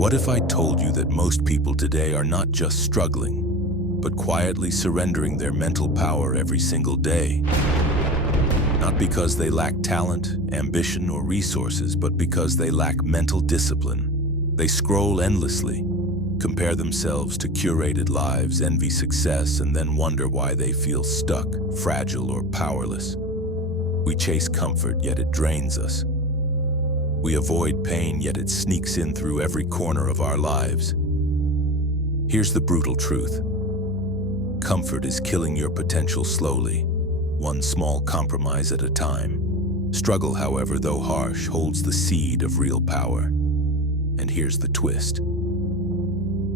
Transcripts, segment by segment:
What if I told you that most people today are not just struggling, but quietly surrendering their mental power every single day? Not because they lack talent, ambition, or resources, but because they lack mental discipline. They scroll endlessly, compare themselves to curated lives, envy success, and then wonder why they feel stuck, fragile, or powerless. We chase comfort, yet it drains us. We avoid pain, yet it sneaks in through every corner of our lives. Here's the brutal truth. Comfort is killing your potential slowly, one small compromise at a time. Struggle, however, though harsh, holds the seed of real power. And here's the twist.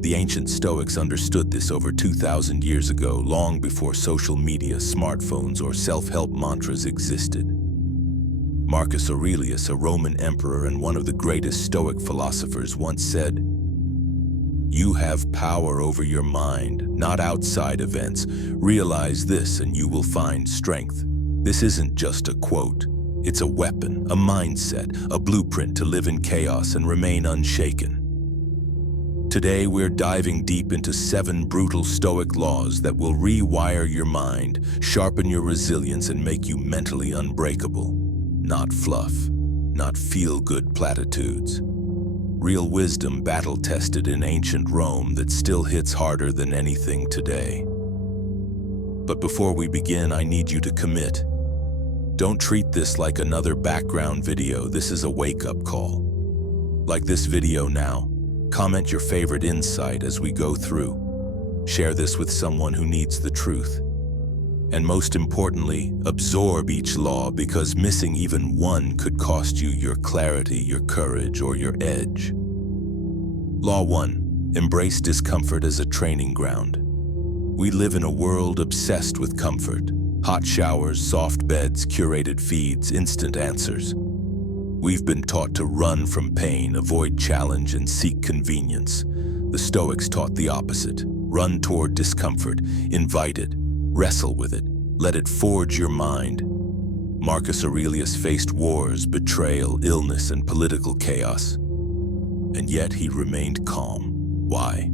The ancient Stoics understood this over 2,000 years ago, long before social media, smartphones, or self-help mantras existed. Marcus Aurelius, a Roman emperor and one of the greatest Stoic philosophers, once said, "You have power over your mind, not outside events. Realize this and you will find strength." This isn't just a quote. It's a weapon, a mindset, a blueprint to live in chaos and remain unshaken. Today, we're diving deep into 7 brutal Stoic laws that will rewire your mind, sharpen your resilience, and make you mentally unbreakable. Not fluff, not feel-good platitudes. Real wisdom battle-tested in ancient Rome that still hits harder than anything today. But before we begin, I need you to commit. Don't treat this like another background video. This is a wake-up call. Like this video now. Comment your favorite insight as we go through. Share this with someone who needs the truth. And most importantly, absorb each law, because missing even one could cost you your clarity, your courage, or your edge. Law 1. Embrace discomfort as a training ground. We live in a world obsessed with comfort. Hot showers, soft beds, curated feeds, instant answers. We've been taught to run from pain, avoid challenge, and seek convenience. The Stoics taught the opposite. Run toward discomfort, invite it, wrestle with it, let it forge your mind. Marcus Aurelius faced wars, betrayal, illness, and political chaos. And yet he remained calm. Why?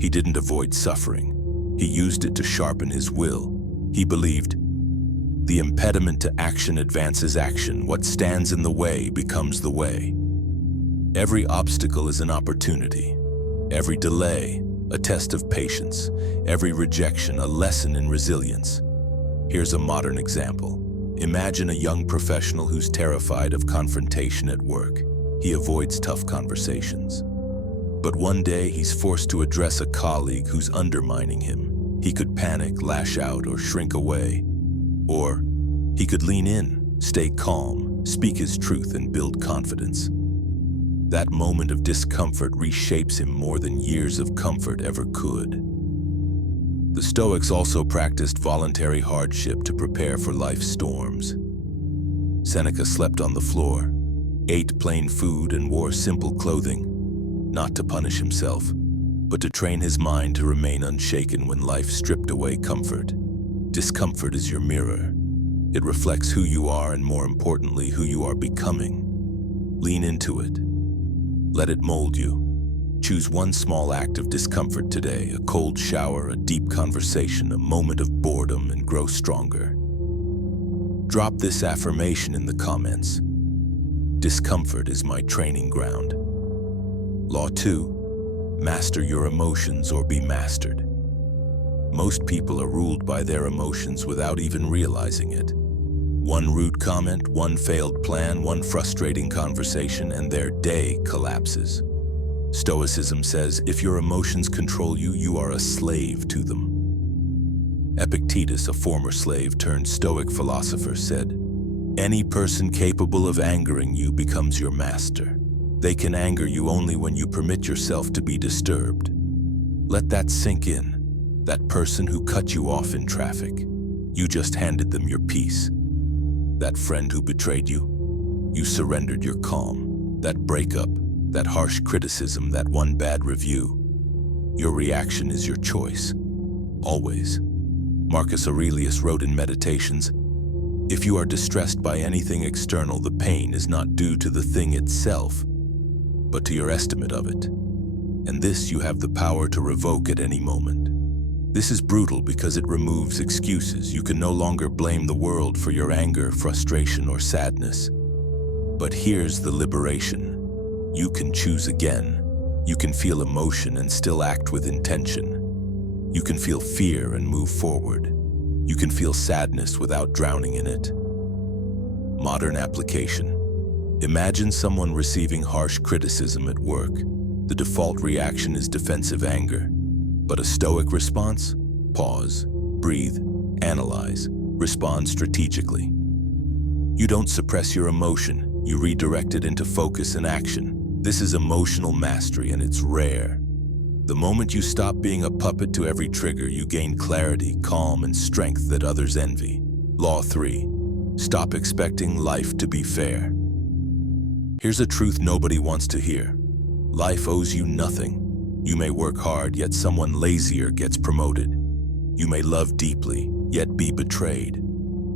He didn't avoid suffering. He used it to sharpen his will. He believed, "The impediment to action advances action. What stands in the way becomes the way." Every obstacle is an opportunity. Every delay, a test of patience. Every rejection, a lesson in resilience. Here's a modern example. Imagine a young professional who's terrified of confrontation at work. He avoids tough conversations. But one day he's forced to address a colleague who's undermining him. He could panic, lash out, or shrink away. Or he could lean in, stay calm, speak his truth, and build confidence. That moment of discomfort reshapes him more than years of comfort ever could. The Stoics also practiced voluntary hardship to prepare for life's storms. Seneca slept on the floor, ate plain food, and wore simple clothing, not to punish himself, but to train his mind to remain unshaken when life stripped away comfort. Discomfort is your mirror. It reflects who you are and, more importantly, who you are becoming. Lean into it. Let it mold you. Choose one small act of discomfort today, a cold shower, a deep conversation, a moment of boredom, and grow stronger. Drop this affirmation in the comments. Discomfort is my training ground. Law 2. Master your emotions or be mastered. Most people are ruled by their emotions without even realizing it. One rude comment, one failed plan, one frustrating conversation, and their day collapses. Stoicism says, if your emotions control you, you are a slave to them. Epictetus, a former slave turned Stoic philosopher, said, "Any person capable of angering you becomes your master. They can anger you only when you permit yourself to be disturbed." Let that sink in. That person who cut you off in traffic, you just handed them your peace. That friend who betrayed you, you surrendered your calm. That breakup, that harsh criticism, that one bad review, your reaction is your choice. Always. Marcus Aurelius wrote in Meditations, "If you are distressed by anything external, the pain is not due to the thing itself, but to your estimate of it. And this you have the power to revoke at any moment. This is brutal because it removes excuses. You can no longer blame the world for your anger, frustration, or sadness. But here's the liberation. You can choose again. You can feel emotion and still act with intention. You can feel fear and move forward. You can feel sadness without drowning in it. Modern application. Imagine someone receiving harsh criticism at work. The default reaction is defensive anger. But a Stoic response? Pause, breathe, analyze, respond strategically. You don't suppress your emotion, you redirect it into focus and action. This is emotional mastery, and it's rare. The moment you stop being a puppet to every trigger, you gain clarity, calm, and strength that others envy. Law 3. Stop expecting life to be fair. Here's a truth nobody wants to hear. Life owes you nothing. You may work hard, yet someone lazier gets promoted. You may love deeply, yet be betrayed.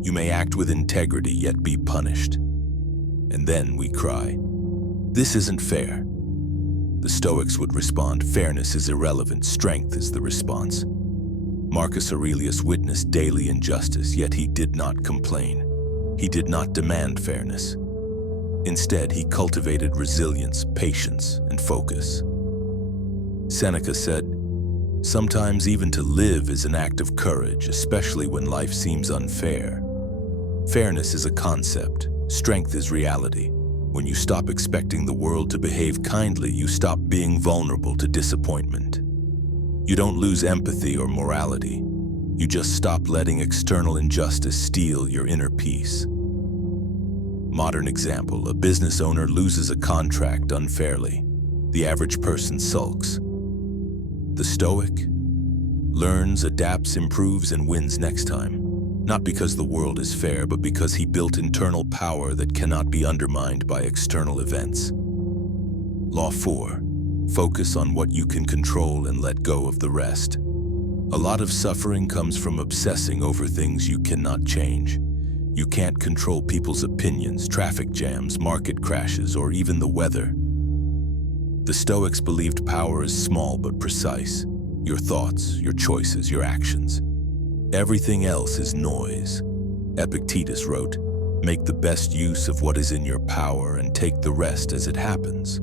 You may act with integrity, yet be punished. And then we cry, "This isn't fair." The Stoics would respond, "Fairness is irrelevant, strength is the response." Marcus Aurelius witnessed daily injustice, yet he did not complain. He did not demand fairness. Instead, he cultivated resilience, patience, and focus. Seneca said, "Sometimes even to live is an act of courage, especially when life seems unfair." Fairness is a concept. Strength is reality. When you stop expecting the world to behave kindly, you stop being vulnerable to disappointment. You don't lose empathy or morality. You just stop letting external injustice steal your inner peace. Modern example, a business owner loses a contract unfairly. The average person sulks. The Stoic learns, adapts, improves, and wins next time. Not because the world is fair, but because he built internal power that cannot be undermined by external events. Law 4. Focus on what you can control and let go of the rest. A lot of suffering comes from obsessing over things you cannot change. You can't control people's opinions, traffic jams, market crashes, or even the weather. The Stoics believed power is small but precise. Your thoughts, your choices, your actions. Everything else is noise. Epictetus wrote, "Make the best use of what is in your power and take the rest as it happens."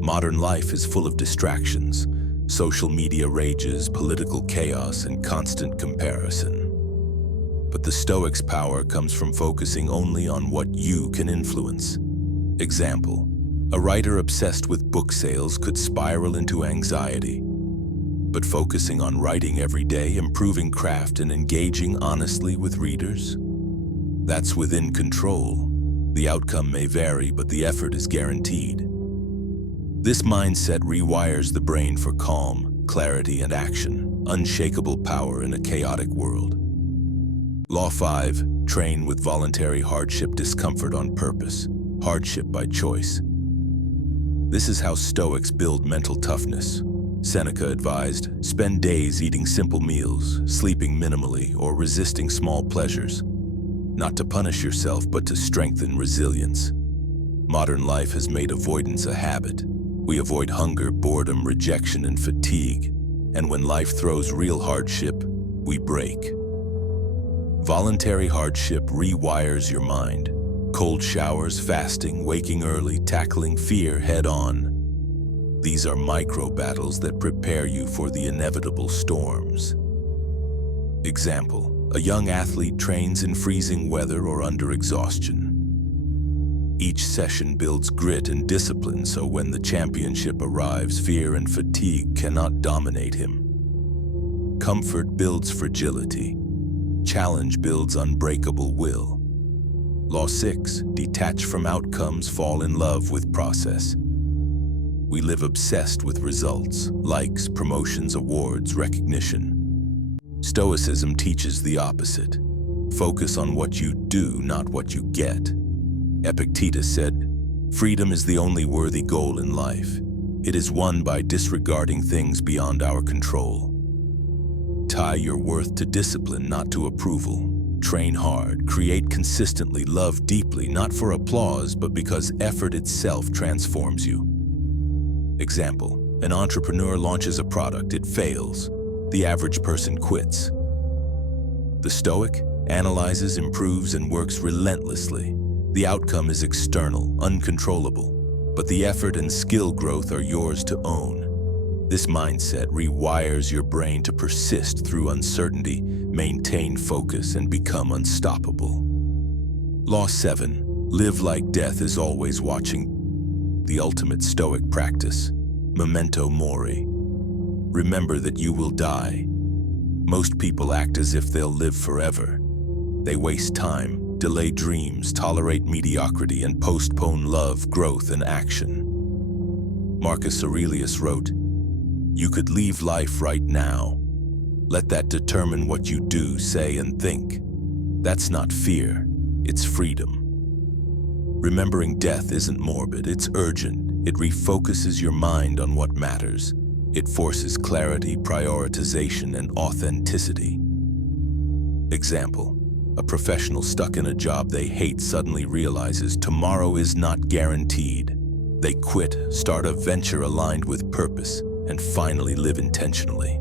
Modern life is full of distractions, social media rages, political chaos, and constant comparison. But the Stoics' power comes from focusing only on what you can influence. Example, a writer obsessed with book sales could spiral into anxiety. But focusing on writing every day, improving craft, and engaging honestly with readers? That's within control. The outcome may vary, but the effort is guaranteed. This mindset rewires the brain for calm, clarity, and action, unshakable power in a chaotic world. Law 5. Train with voluntary hardship, discomfort on purpose, hardship by choice. This is how Stoics build mental toughness. Seneca advised, spend days eating simple meals, sleeping minimally, or resisting small pleasures. Not to punish yourself, but to strengthen resilience. Modern life has made avoidance a habit. We avoid hunger, boredom, rejection, and fatigue. And when life throws real hardship, we break. Voluntary hardship rewires your mind. Cold showers, fasting, waking early, tackling fear head-on. These are micro-battles that prepare you for the inevitable storms. Example, a young athlete trains in freezing weather or under exhaustion. Each session builds grit and discipline, so when the championship arrives, fear and fatigue cannot dominate him. Comfort builds fragility. Challenge builds unbreakable will. Law 6. Detach from outcomes, fall in love with process. We live obsessed with results, likes, promotions, awards, recognition. Stoicism teaches the opposite. Focus on what you do, not what you get. Epictetus said, "Freedom is the only worthy goal in life. It is won by disregarding things beyond our control." Tie your worth to discipline, not to approval. Train hard, create consistently, love deeply, not for applause, but because effort itself transforms you. Example, an entrepreneur launches a product, it fails. The average person quits. The Stoic analyzes, improves, and works relentlessly. The outcome is external, uncontrollable, but the effort and skill growth are yours to own. This mindset rewires your brain to persist through uncertainty, maintain focus, and become unstoppable. Law 7. Live like death is always watching. The ultimate Stoic practice. Memento mori. Remember that you will die. Most people act as if they'll live forever. They waste time, delay dreams, tolerate mediocrity, and postpone love, growth, and action. Marcus Aurelius wrote, "You could leave life right now. Let that determine what you do, say, and think. That's not fear, it's freedom." Remembering death isn't morbid, it's urgent. It refocuses your mind on what matters. It forces clarity, prioritization, and authenticity. Example, a professional stuck in a job they hate suddenly realizes tomorrow is not guaranteed. They quit, start a venture aligned with purpose, and finally live intentionally.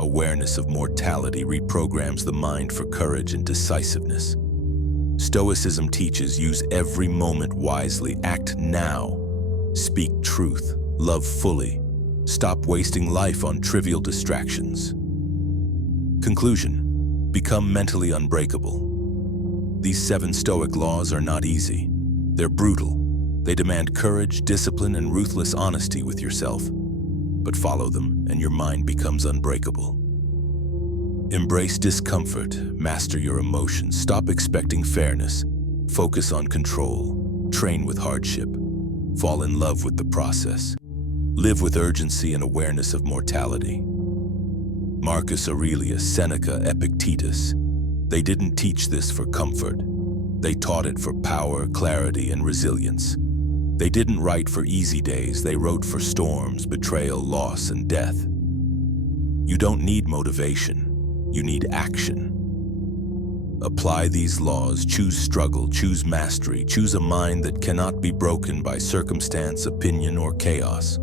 Awareness of mortality reprograms the mind for courage and decisiveness. Stoicism teaches use every moment wisely, act now, speak truth, love fully, stop wasting life on trivial distractions. Conclusion: become mentally unbreakable. These 7 Stoic laws are not easy. They're brutal. They demand courage, discipline, and ruthless honesty with yourself. But follow them, and your mind becomes unbreakable. Embrace discomfort, master your emotions, stop expecting fairness, focus on control, train with hardship, fall in love with the process, live with urgency and awareness of mortality. Marcus Aurelius, Seneca, Epictetus, they didn't teach this for comfort. They taught it for power, clarity, and resilience. They didn't write for easy days, they wrote for storms, betrayal, loss, and death. You don't need motivation, you need action. Apply these laws, choose struggle, choose mastery, choose a mind that cannot be broken by circumstance, opinion, or chaos.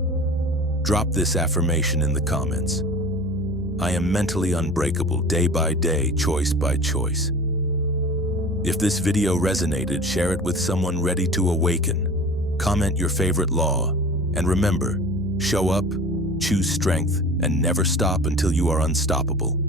Drop this affirmation in the comments. I am mentally unbreakable day by day, choice by choice. If this video resonated, share it with someone ready to awaken. Comment your favorite law, and remember, show up, choose strength, and never stop until you are unstoppable.